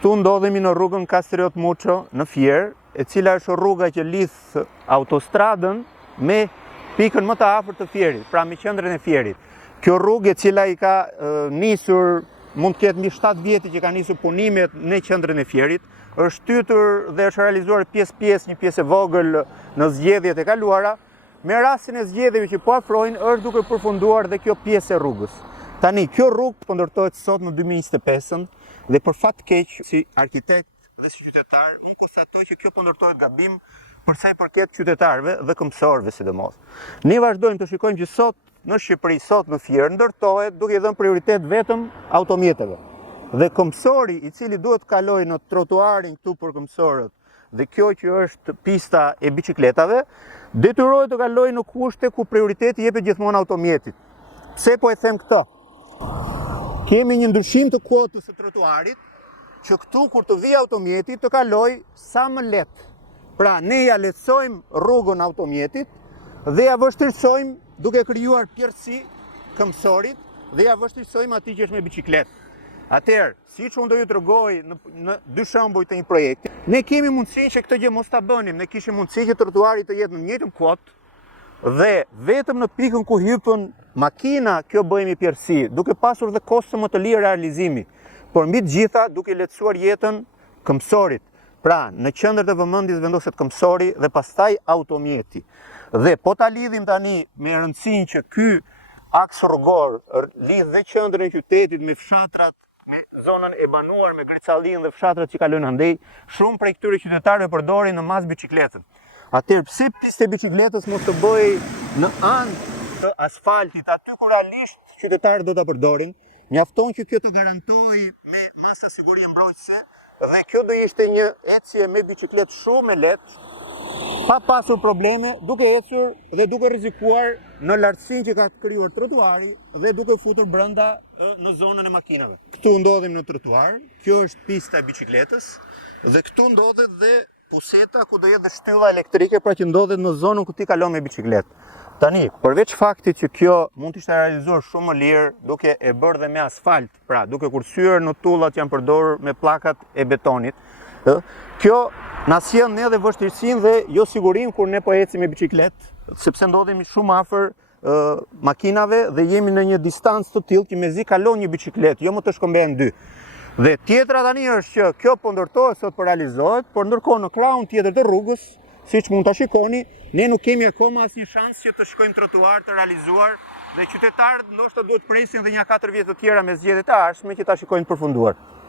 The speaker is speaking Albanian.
Këtu ndodhemi në rrugën Kastriot Muço në Fier, e cila është rruga që lidh autostradën me pikën më të afërt të Fierit, pra me qendrën e Fierit. Kjo rrugë e cila i ka nisur, mund të ketë mbi 7 vjetë që ka nisur punimet në qendrën e Fierit, është shtytur dhe është realizuar pjesë-pjesë, një pjesë e vogël në zgjedhjet e kaluara. Me rastin e zgjedhjeve që po afrojnë, është duke përfunduar dhe kjo pjesë e rrugës. Tani, kjo rrugë po ndërtohet sot në 2025 dhe për fat keq si arkitekt dhe si qytetar, unë konstatoj që kjo po ndërtohet gabim për sa i përket qytetarëve dhe këmbësorëve sidomos. Ne vazhdojmë të shikojmë që sot në Shqipëri, sot në Fier, ndërtohet duke dhënë prioritet vetëm automjeteve. Dhe këmbësori i cili duhet të kalojë në trotuarin këtu për këmbësorët, dhe kjo që është pista e biçikletave, detyrohet të kalojë në kushte ku prioriteti jepet gjithmonë automjetit. Pse po e them këtë? Kemi një ndryshim të kuotës së trotuarit, që këtu kur të vijë automjeti të kaloj sa më lehtë. Pra ne ja lehtësojmë rrugën automjetit dhe ja vështirësojmë duke krijuar pjerësi këmbësorit dhe ja vështirësojmë atij që është me biçikletë. Atëherë, siç unë do ju tregoj në dy shembuj të një projekti, ne kemi mundësinë që këtë gjë mos ta bënim, ne kishim mundësi që trotuari të jetë në njëjtën kuotë dhe vetëm në pikën ku hypën makina kjo bëhemi pjerësi, duke pasur dhe kosto më të lirë realizimi, por mbi të gjitha duke lehtësuar jetën këmbësorit. Pra, në qendër të vëmendjes vendoset këmbësori dhe pastaj automjeti. Dhe po ta lidhim tani me rëndësinë që ky aks rrugor lidh dhe qendrën e qytetit me fshatrat, me zonën e banuar me Gricallin dhe fshatrat që kalojnë andej, shumë prej këtyre qytetarëve përdorin në mas biçikletën. Atëherë pse pista e biçikletës mos të bëj në anë të asfaltit, aty ku realisht qytetarët do ta përdorin? Mjafton që kjo të garantojë me masa siguri mbrojtëse dhe kjo do ishte një ecje me biçikletë shumë e lehtë, pa pasur probleme, duke ecur dhe duke rrezikuar në lartësinë që ka krijuar trotuari dhe duke futur brenda në zonën e makinave. Këtu ndodhim në trotuar, kjo është pista e biçikletës dhe këtu ndodhet dhe puseta ku do jetë dhe shtylla elektrike, pra që ndodhet në zonën ku ti kalon me biçikletë. Tani, përveç faktit që kjo mund të ishte realizuar shumë më lirë duke e bërë dhe me asfalt, pra duke kursyer në tullat që janë përdorur me pllakat e betonit, kjo na sjell ne dhe vështirësinë dhe jo sigurinë kur ne po ecim me biçikletë, sepse ndodhemi shumë afër makinave dhe jemi në një distancë të tillë që mezi kalon një biçikletë, jo më të shkëmbehen dy. Dhe tjetra tani është që kjo po ndërtohet sot po realizohet, por ndërkohë në krahun tjetër të rrugës, siç mund ta shikoni, ne nuk kemi akoma asnjë shans që të shkojmë trotuar të realizuar dhe qytetarët ndoshta duhet presin edhe një 4 vjet të tjera me zgjedhjet e ardhshme që ta shikojnë të përfunduar.